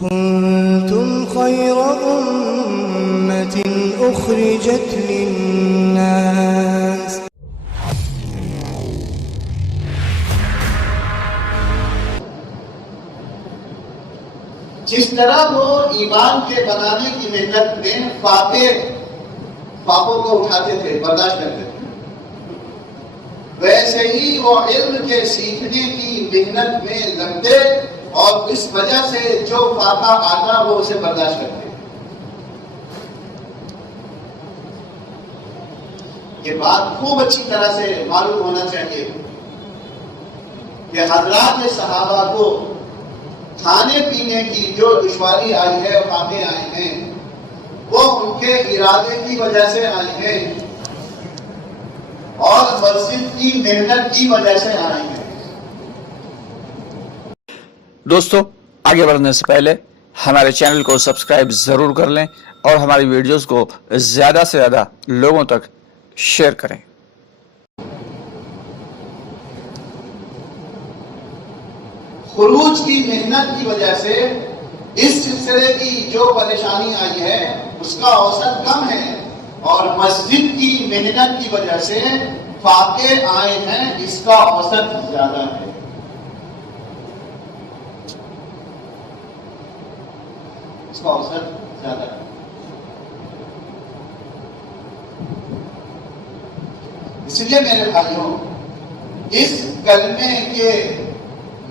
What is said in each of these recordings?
كنتم خير أمة أخرجت للناس جس طرح وہ ایمان کے بنانے کی محنت میں پاپوں کو اٹھاتے تھے، برداشت کرتے تھے، ویسے ہی وہ علم کے سیکھنے کی محنت میں لگتے اور اس وجہ سے جو فاقہ آتا وہ اسے برداشت کرتے۔ یہ بات خوب اچھی طرح سے معلوم ہونا چاہیے کہ حضرات صحابہ کو کھانے پینے کی جو دشواری آئی ہے، فاقے آئے ہیں، وہ ان کے ارادے کی وجہ سے آئے ہیں اور مسجد کی محنت کی وجہ سے آئے ہیں۔ دوستو، آگے بڑھنے سے پہلے ہمارے چینل کو سبسکرائب ضرور کر لیں اور ہماری ویڈیوز کو زیادہ سے زیادہ لوگوں تک شیئر کریں۔ خروج کی محنت کی وجہ سے اس سلسلے کی جو پریشانی آئی ہے اس کا اوسط کم ہے، اور مسجد کی محنت کی وجہ سے فاقے آئے ہیں، اس کا اوسط زیادہ ہے۔ اس کا اوسط زیادہ ہے۔ اس لیے میرے بھائیوں، اس کلمے کے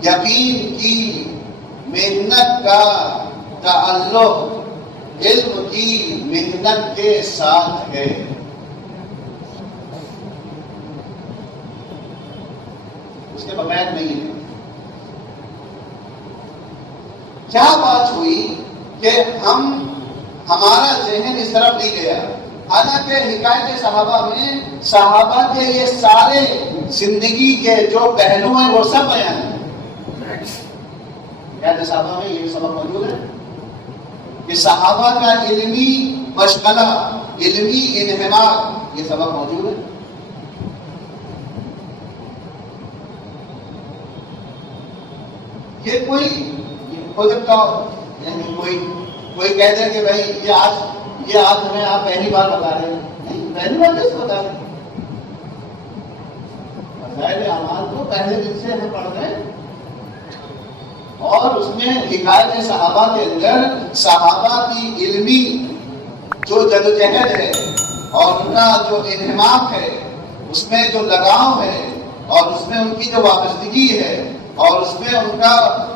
یقین کی محنت کا تعلق علم کی محنت کے ساتھ ہے۔ اس کے بغیر نہیں ہے۔ کیا بات ہوئی کہ ہمارا ذہن اس طرف نہیں گیا، حالانکہ حکایت صحابہ میں صحابہ کے یہ سارے زندگی کے جو پہلو ہیں وہ سب بیان ہیں۔ حکایت صحابہ میں یہ سبق موجود ہے کہ صحابہ کا علمی مشغلہ، علمی انہماک، یہ سبق موجود ہے۔ یہ کوئی ہو سکتا ہو، یعنی کوئی کہہ دے کہ بھائی یہ آج ہمیں آپ پہلی بار بتا رہے ہیں۔ نہیں، پہلی بار کیسے بتا رہے ہیں؟ فضائل اعمال تو پہلے دن سے ہمیں پڑھ رہے ہیں، اور اس میں حکایت صحابہ کے اندر صحابہ کی علمی جو جدوجہد ہے اور ان کا جو انہماک ہے، اس میں جو لگاؤ ہے اور اس میں ان کی جو وابستگی ہے اور اس میں ان کا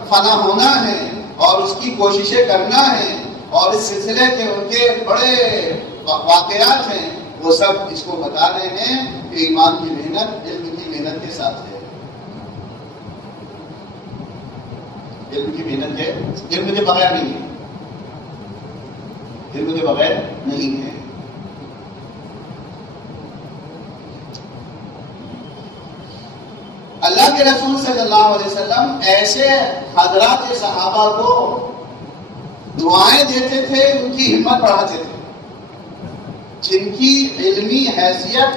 فنا ہونا ہے اور اس کی کوششیں کرنا ہے اور اس سلسلے کے ان کے بڑے واقعات ہیں، وہ سب اس کو بتا رہے ہیں کہ ایمان کی محنت علم کی محنت کے ساتھ ہے۔ علم کی محنت ہے، علم کے بغیر نہیں ہے، علم کے بغیر نہیں ہے۔ اللہ کے رسول صلی اللہ علیہ وسلم ایسے حضرات صحابہ کو دعائیں دیتے تھے، ان کی ہمت بڑھاتے تھے، جن کی علمی حیثیت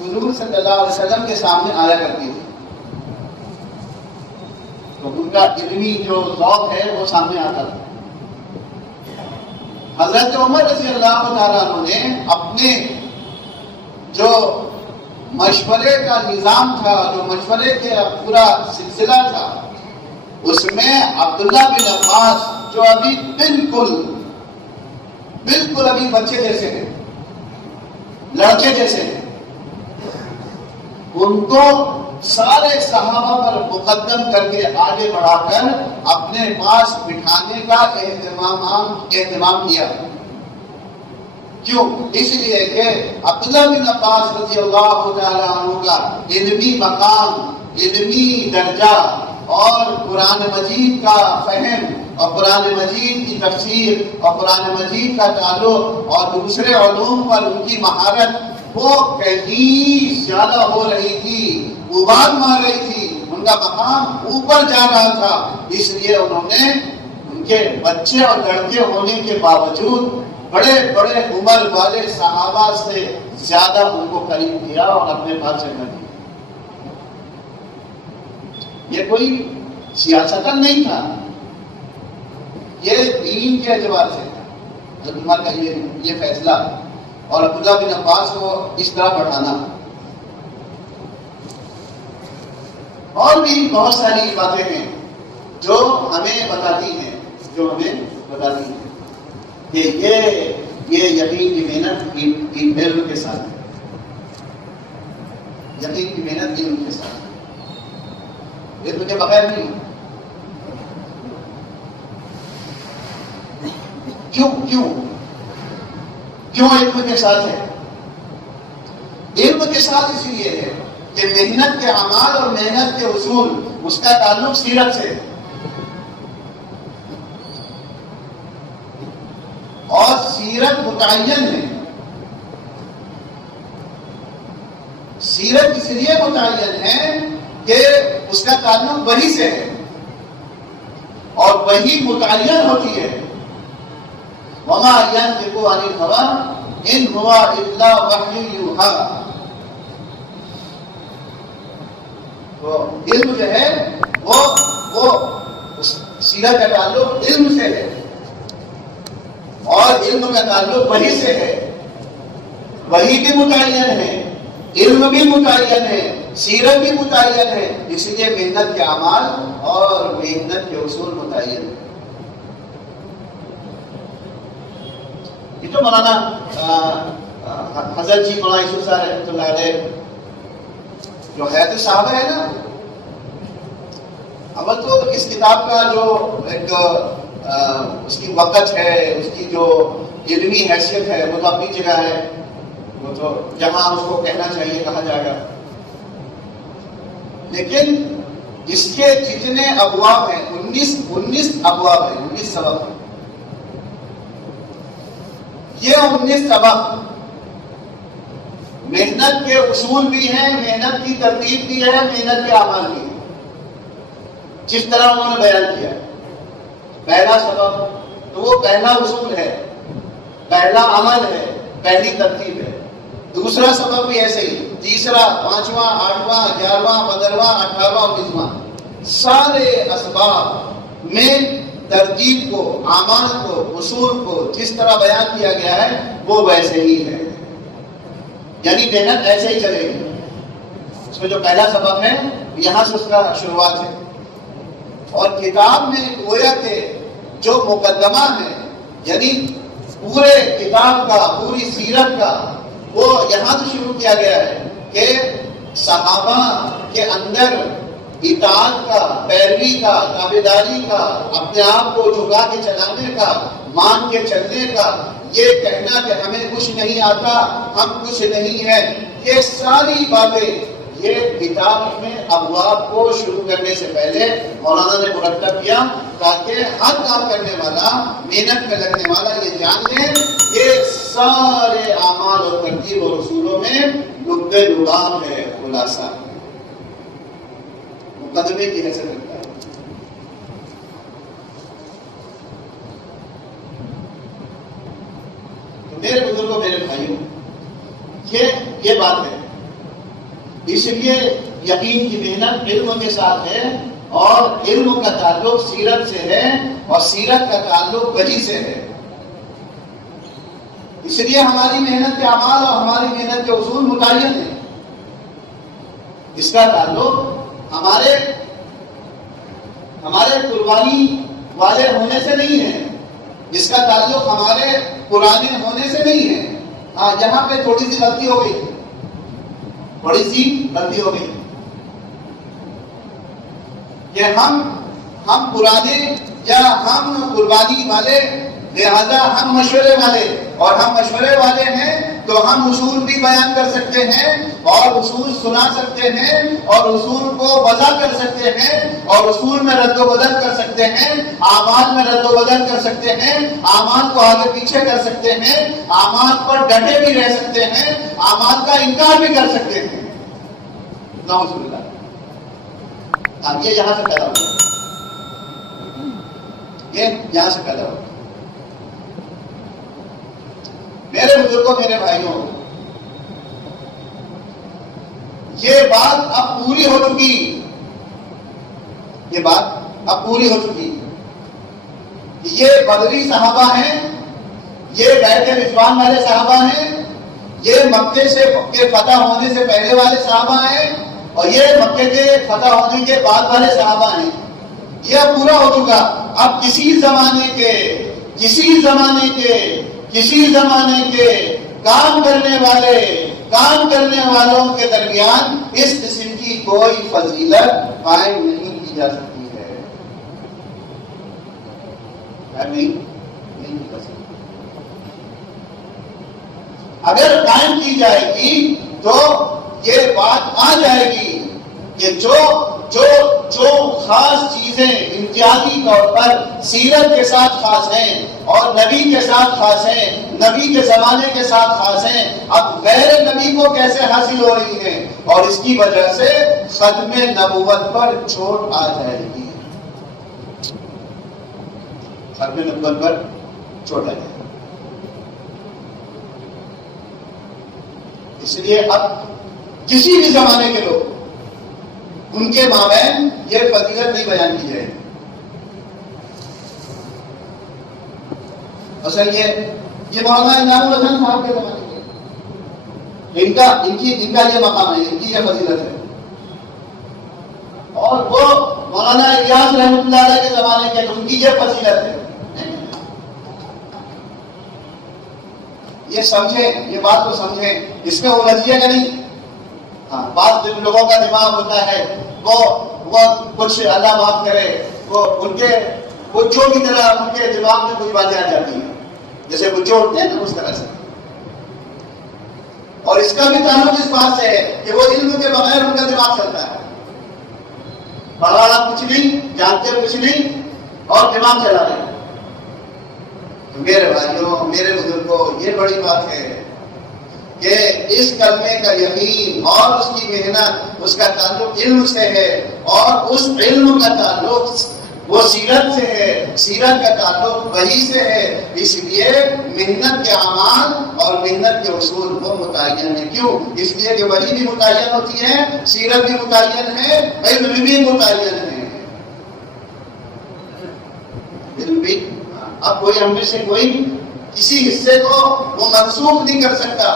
حضور صلی اللہ علیہ وسلم کے سامنے آیا کرتی تھی، تو ان کا علمی جو ذوق ہے وہ سامنے آتا تھا۔ حضرت عمر رضی اللہ تعالیٰ عنہ نے اپنے جو مشورے کا نظام تھا، جو مشورے کا پورا سلسلہ تھا، اس میں عبداللہ بن عباس جو ابھی بالکل ابھی بچے جیسے ہیں، لڑکے جیسے ہیں، ان کو سارے صحابہ پر مقدم کر کے آگے بڑھا کر اپنے پاس بٹھانے کا اہتمام کیا۔ کیوں؟ اس لیے کہ عبداللہ بن عباس رضی اللہ تعالیٰ عنہ کا علمی مقام، علمی درجہ اور قرآن مجید کا فہم اور قرآن مجید کی تفسیر اور قرآن مجید کا تعلق اور دوسرے علوم پر ان کی مہارت وہ کہیں زیادہ ہو رہی تھی، ابال مار رہی تھی، ان کا مقام اوپر جا رہا تھا۔ اس لیے انہوں نے ان کے بچے اور لڑکے ہونے کے باوجود بڑے بڑے عمر والے صحابہ سے زیادہ ان کو قریب کیا اور اپنے پاس جگہ دی۔ یہ کوئی سیاستن نہیں تھا، یہ دین کے اعتبار سے حضرت عمر کا یہ فیصلہ اور عبداللہ بن عباس کو اس طرح پڑھانا. اور بھی بہت ساری باتیں ہیں جو ہمیں بتاتی ہیں کہ یہ یقین کی محنت علم کے ساتھ ہے. یقین کی محنت علم کے ساتھ ہے، علم کے بغیر نہیں. کیوں علم کے ساتھ ہے؟ علم کے ساتھ اس لیے ہے کہ محنت کے اعمال اور محنت کے اصول اس کا تعلق سیرت سے ہے. اور سیرت متعین ہے. سیرت اس لیے متعین ہے کہ اس کا تعلق وحی سے ہے اور وحی متعین ہوتی ہے. وما ينطق عن الهوى ان هو الا وحی یوحی. تو علم جو ہے وہ سیرت کا تعلق علم سے ہے اور علم کا تعلق وحی سے ہے. وحی بھی متعین ہے، علم بھی متعین ہے، سیرت بھی متعین ہے. اس لیے محنت کے اعمال اور محنت کے اصول متعین ہے. یہ تو مولانا حضرت جی مولانا یوسف صاحب رحمۃ اللہ علیہ جو حیات صحابہ ہے نا، اول تو اس کتاب کا جو ایک اس کی وقت ہے، اس کی جو علمی حیثیت ہے وہ تو اپنی جگہ ہے، وہ تو جہاں اس کو کہنا چاہیے کہا جائے گا. لیکن اس کے جتنے ابواب ہیں 19 ابواب ہیں، 19 سبق ہیں. یہ 19 سبق محنت کے اصول بھی ہیں، محنت کی ترتیب بھی ہے، محنت کے اعمال بھی ہیں، جس طرح انہوں نے بیان کیا. پہلا سبق تو وہ پہلا اصول ہے، پہلا عمل ہے، پہلی ترتیب ہے. دوسرا سبق بھی ایسے ہی، تیسرا، پانچواں، آٹھواں، 11واں، 15واں، 18واں، 19واں، سارے اسباب میں ترتیب کو، اعمال کو، اصول کو جس طرح بیان کیا گیا ہے وہ ویسے ہی ہے. یعنی محنت ایسے ہی چلے گی. اس میں جو پہلا سبق ہے یہاں سے اس کا شروعات ہے. اور کتاب میں گویا کہ جو مقدمہ ہے، یعنی پورے کتاب کا، پوری سیرت کا، وہ یہاں سے شروع کیا گیا ہے کہ صحابہ کے اندر اطاعت کا، پیروی کا، تابعداری کا، اپنے آپ کو جھکا کے چلانے کا، مان کے چلنے کا، یہ کہنا کہ ہمیں کچھ نہیں آتا، ہم کچھ نہیں ہیں، یہ ساری باتیں یہ کتاب میں ابواب کو شروع کرنے سے پہلے مولانا نے مرتب کیا تاکہ ہر کام کرنے والا، محنت میں لگنے والا یہ جان لے یہ سارے اعمال اور ترتیب اور اصولوں میں لب لباب ہے، خلاصہ مقدمے کی حیثیت رکھتا ہے. تو میرے بزرگوں، میرے بھائیوں، یہ بات ہے. اس لیے یقین کی محنت علم کے ساتھ ہے اور علم کا تعلق سیرت سے ہے اور سیرت کا تعلق وحی سے ہے. اس لیے ہماری محنت کے اعمال اور ہماری محنت کے اصول متعین ہیں. اس کا تعلق ہمارے قربانی والے ہونے سے نہیں ہے، اس کا تعلق ہمارے پرانے ہونے سے نہیں ہے. ہاں، یہاں پہ تھوڑی سی غلطی ہو گئی کہ ہم پرانے یا ہم قربانی والے، لہذا ہم مشورے والے، اور ہم مشورے والے ہیں تو ہم اصول بھی بیان کر سکتے ہیں اور اصول سنا سکتے ہیں اور اصول کو وضع کر سکتے ہیں اور اصول میں رد و بدل کر سکتے ہیں، اعمال میں رد و بدل کر سکتے ہیں، اعمال کو آگے پیچھے کر سکتے ہیں، اعمال پر ڈٹے بھی رہ سکتے ہیں، اعمال کا انکار بھی کر سکتے ہیں. نعوذ باللہ. اب یہ یہاں سے پیدا ہوا، یہ یہاں سے پیدا ہوا. میرے بزرگوں، میرے بھائیوں، یہ بات اب پوری ہو چکی، یہ بدری صحابہ ہیں، یہ بیعت رضوان والے صحابہ ہیں، یہ مکے سے کے فتح ہونے سے پہلے والے صحابہ ہیں، اور یہ مکے کے فتح ہونے کے بعد والے صحابہ ہیں۔ یہ اب پورا ہو چکا۔ اب کسی زمانے کے کام کرنے والوں کے درمیان اس قسم کی کوئی فضیلت قائم نہیں کی جا سکتی ہے، نہیں کر سکتی۔ اگر قائم کی جائے گی تو یہ بات آ جائے گی کہ جو خاص چیزیں امتیازی طور پر سیرت کے ساتھ خاص ہیں اور نبی کے ساتھ خاص ہیں، نبی کے زمانے کے ساتھ خاص ہیں، اب غیر نبی کو کیسے حاصل ہو رہی ہیں، اور اس کی وجہ سے ختم نبوت پر چوٹ آ جائے گی، ختم نبوت پر چوٹ آ جائے گی۔ اس لیے اب کسی بھی زمانے کے لوگ ان کے مابین یہ فضیلت نہیں بیان کی جائے۔ اصل یہ مولانا انعام الحسن صاحب کے زمانے کے ان کا یہ مقام ہے، ان کی یہ فضیلت ہے، اور وہ مولانا الیاس رحمۃ اللہ علیہ کے زمانے کے ان کی یہ فضیلت ہے۔ یہ سمجھیں، یہ بات کو سمجھیں، اس میں الجھیے گا نہیں۔ ہاں، بعض لوگوں کا دماغ ہوتا ہے وہ کچھ اللہ معاف کرے، وہ بچوں کی طرح ان کے دماغ میں کچھ باتیں آ جاتی ہیں، جیسے بچوں ہوتے ہیں نا اس طرح سے، اور اس کا بھی تعلق اس بات سے ہے کہ وہ علم کے بغیر ان کا دماغ چلتا ہے، پڑھا کچھ نہیں، جانتے کچھ نہیں، اور دماغ چلا رہے ہیں۔ میرے بھائیوں، میرے بزرگوں، یہ بڑی بات ہے کہ اس کلمے کا یقین اور اس کی محنت، اس کا تعلق علم سے ہے، اور اس علم کا تعلق وہ سیرت سے ہے، سیرت کا تعلق وحی سے ہے۔ اس لیے محنت کے اعمال اور محنت کے اصول وہ متعین ہیں۔ کیوں؟ اس لیے کہ وحی بھی متعین ہوتی ہے، سیرت بھی متعین ہے، علم بھی متعین ہے، علم بھی۔ اب کوئی ہم میں سے کوئی کسی حصے کو وہ منسوخ نہیں کر سکتا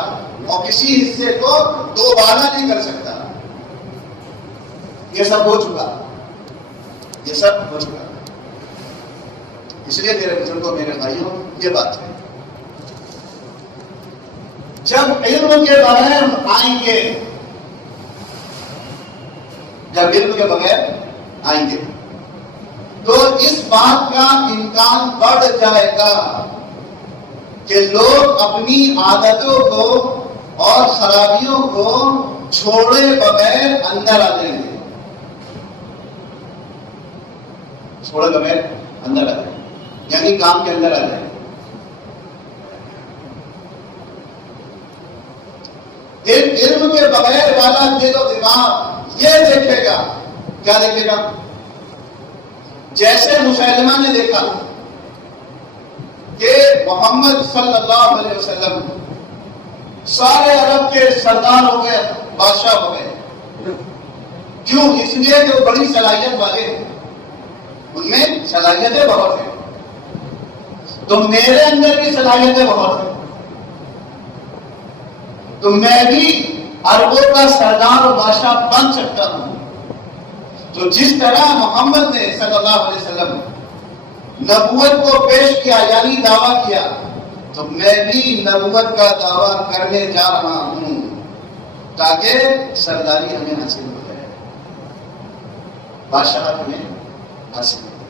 اور کسی حصے کو دوبارہ نہیں کر سکتا۔ یہ سب ہو چکا، یہ سب ہو چکا۔ اس لیے میرے بزرگوں، میرے بھائیوں، یہ بات ہے، جب علم کے بغیر آئیں گے، جب علم کے بغیر آئیں گے تو اس بات کا امکان بڑھ جائے گا کہ لوگ اپنی عادتوں کو اور خرابیوں کو چھوڑے بغیر اندر آ جائیں گے، چھوڑے بغیر اندر آ جائیں گے، یعنی کام کے اندر آ جائیں گے۔ علم کے بغیر والا دل و دماغ یہ دیکھے گا، کیا دیکھے گا؟ جیسے مسلمہ نے دیکھا کہ محمد صلی اللہ علیہ وسلم سارے عرب کے سردار ہو گئے، بادشاہ ہو گئے۔ کیوں؟ اس لیے کہ وہ بڑی صلاحیت والے ہیں، ان میں صلاحیتیں بہت ہیں، تو میرے اندر بھی صلاحیتیں بہت ہیں، تو میں بھی عربوں کا سردار اور بادشاہ بن سکتا ہوں۔ تو جس طرح محمد نے صلی اللہ علیہ وسلم نبوت کو پیش کیا، یعنی دعویٰ کیا، تو میں بھی نبوت کا دعویٰ کرنے جا رہا ہوں تاکہ سرداری ہمیں حاصل ہو جائے، بادشاہت ہمیں حاصل ہو جائے۔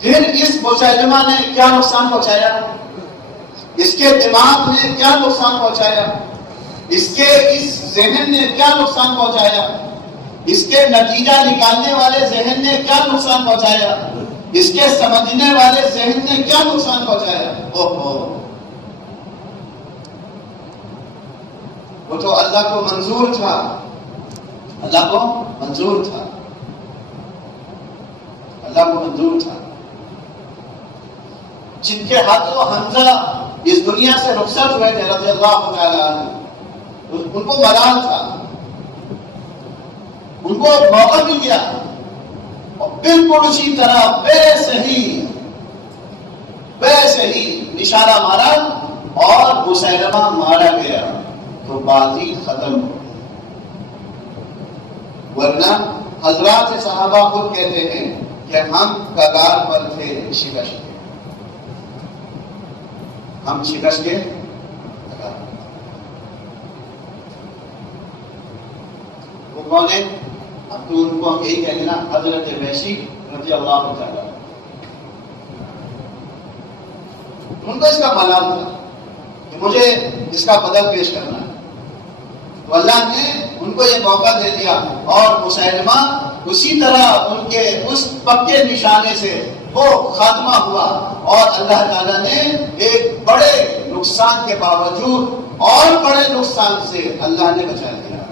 پھر اس مسلمہ نے کیا نقصان پہنچایا؟ اس کے دماغ نے کیا نقصان پہنچایا؟ اس ذہن نے کیا نقصان پہنچایا؟ اس کے نتیجہ نکالنے والے ذہن نے کیا نقصان پہنچایا؟ اس کے سمجھنے والے ذہن نے کیا نقصان پہنچایا؟ وہ تو اللہ کو منظور تھا، اللہ کو منظور تھا، اللہ کو منظور تھا۔ جن کے ہاتھوں حمزہ اس دنیا سے رخصت ہوئے تھے رضی اللہ تعالی عنہ، ان کو ملال تھا، ان کو موقع مل گیا، اور بالکل اسی طرح بے صحیح سے ہی نشانہ مارا اور مسیلمہ مارا گیا تو بازی ختم ہو. ورنہ حضرات صحابہ خود کہتے ہیں کہ ہم کگار پر تھے شکست کے. ہم شکست کے وہ کون ہے؟ اب تو ان کو ہم یہی کہیں گے نا، حضرت وحشی رضی اللہ تعالیٰ. ان کو اس کا ملال تھا کہ مجھے اس کا بدل پیش کرنا ہے، تو اللہ نے ان کو یہ موقع دے دیا اور مسیلمہ اسی طرح ان کے اس پکے نشانے سے وہ خاتمہ ہوا اور اللہ تعالیٰ نے ایک بڑے نقصان کے باوجود اور بڑے نقصان سے اللہ نے بچا دیا.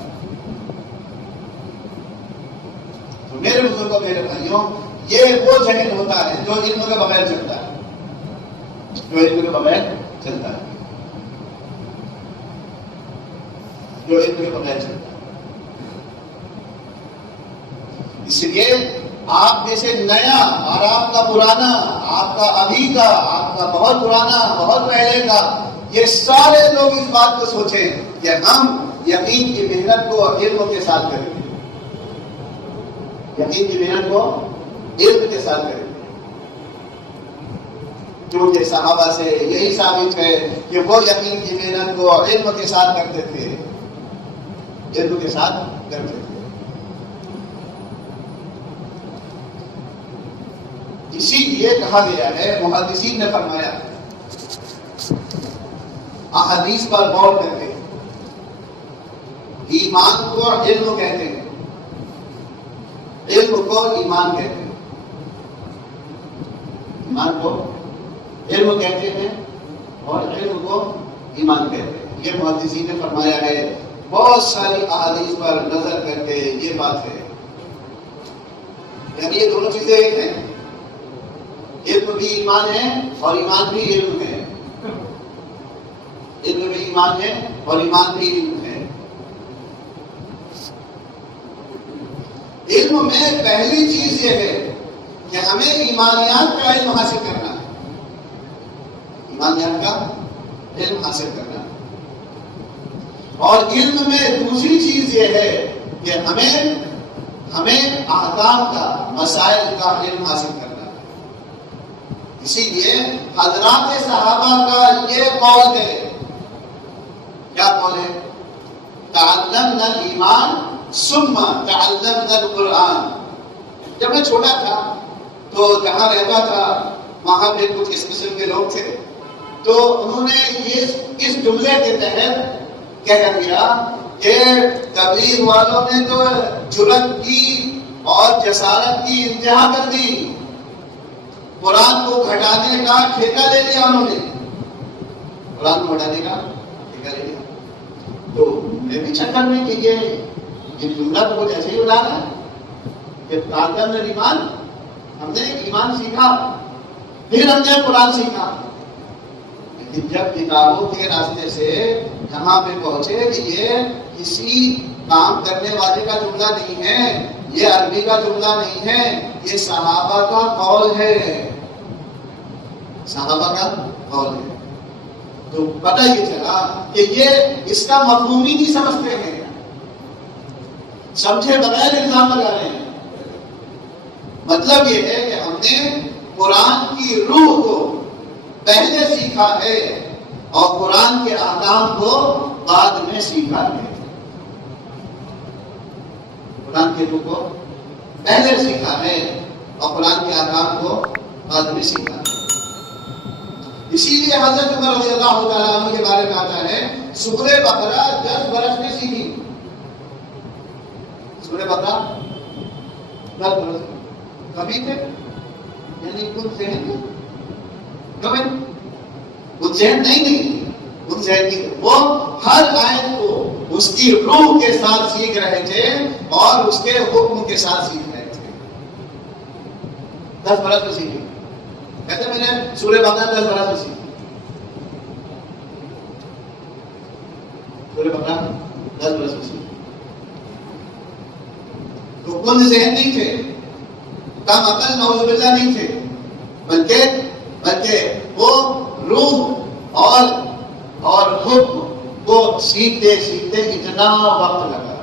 تو میرے بزرگوں، میرے بھائیوں، یہ وہ ذہن ہوتا ہے جو علم کے بغیر چلتا ہے، جو علم کے بغیر چلتا ہے، جو علم کے بغیر چلتا ہے. اس لیے آپ میں سے نیا اور آپ کا پرانا، آپ کا ابھی کا، آپ کا بہت پرانا، بہت پہلے کا، یہ سارے لوگ اس بات کو سوچیں کہ ہم یقین کی محنت کو علم کے ساتھ کریں گے. یقین کی محنت کو علم کے ساتھ کریں گے، کیونکہ صحابہ سے یہی ثابت ہے کہ وہ یقین کی محنت کو علم کے ساتھ کرتے تھے، علم کے ساتھ کرتے تھے. اسی لیے کہا گیا ہے، محدثین نے فرمایا احادیث پر غور کرتے ہیں، ایمان کو علم کہتے ہیں، علم کو ایمان کہتے ہیں، ایمان کو علم کہتے ہیں اور علم کو ایمان کہتے ہیں. یہ محدثین نے فرمایا ہے. بہت ساری احادیث پر نظر کر کے یہ بات ہے، یعنی یہ دونوں چیزیں ایک ہیں. علم بھی ایمان ہے اور ایمان بھی علم ہے. علم بھی ایمان ہے اور ایمان بھی علم ہے. علم میں پہلی چیز یہ ہے کہ ہمیں ایمانیات کا علم حاصل کرنا ہے، ایمانیات کا علم حاصل کرنا ہے. اور علم میں دوسری چیز یہ ہے کہ ہمیں احکام کا، مسائل کا علم حاصل کرنا ہے. اسی لیے حضرات صحابہ کا یہ قول ہے، کیا قول ہے؟ تعلمنا الایمان ثم تعلمنا القرآن. جب میں چھوٹا تھا تو جہاں رہتا تھا وہاں پہ کچھ اس قسم کے لوگ تھے، تو انہوں نے اس جملے کے تحت کہہ دیا کہ تبلیغ والوں نے تو جرأت کی اور جسارت کی انتہا کر دی، قرآن کو گھٹانے کا ٹھیکہ لے لیا. انہوں نے قرآن کو گھٹانے کا ٹھیکہ لے لیا. تو میں بھی چکر میں کہ یہ جملہ تو کچھ ایسے ہی بتانا ہے کہ تعلم ایمان، ہم نے ایمان سیکھا، پھر ہم نے قرآن سیکھا. لیکن جب کتابوں کے راستے سے یہاں پہ پہنچے کہ یہ کسی کام کرنے والے کا جملہ نہیں ہے، یہ عربی کا جملہ نہیں ہے، یہ صحابہ کا قول ہے، صحابہ کا قول ہے، تو پتہ یہ چلا کہ یہ اس کا مفہوم ہی نہیں سمجھتے ہیں، سمجھے بغیر الزام لگا رہے ہیں. مطلب یہ ہے کہ ہم نے قرآن کی روح کو پہلے سیکھا ہے اور قرآن کے احکام کو بعد میں سیکھا ہے. قرآن کے روح کو پہلے سیکھا ہے اور قرآن کے احکام کو بعد میں سیکھا ہے. اسی لیے حضرت عمر رضی اللہ تعالیٰ عنہ کے بارے میں آتا ہے سورہ بقرہ 10 برس میں سیکھی. سورہ بقرہ 10 برس کبھی تھے، یعنی کچھ ذہن کبھی کچھ ذہن نہیں ان ذہن کی وہ ہر آیت کو اس کی روح کے ساتھ سیکھ رہے تھے اور اس کے حکم کے ساتھ سیکھ رہے تھے. 10 برس میں سیکھی. کہتے میں نے سورہ بقرہ 10 برس میں سیکھی. سورہ بقرہ 10 برس میں سیکھی. تو کن ذہن نہیں تھے، کم عقل نعوذ باللہ نہیں تھے، بلکہ بلکہ وہ روح اور حکم کو سیکھتے اتنا وقت لگا.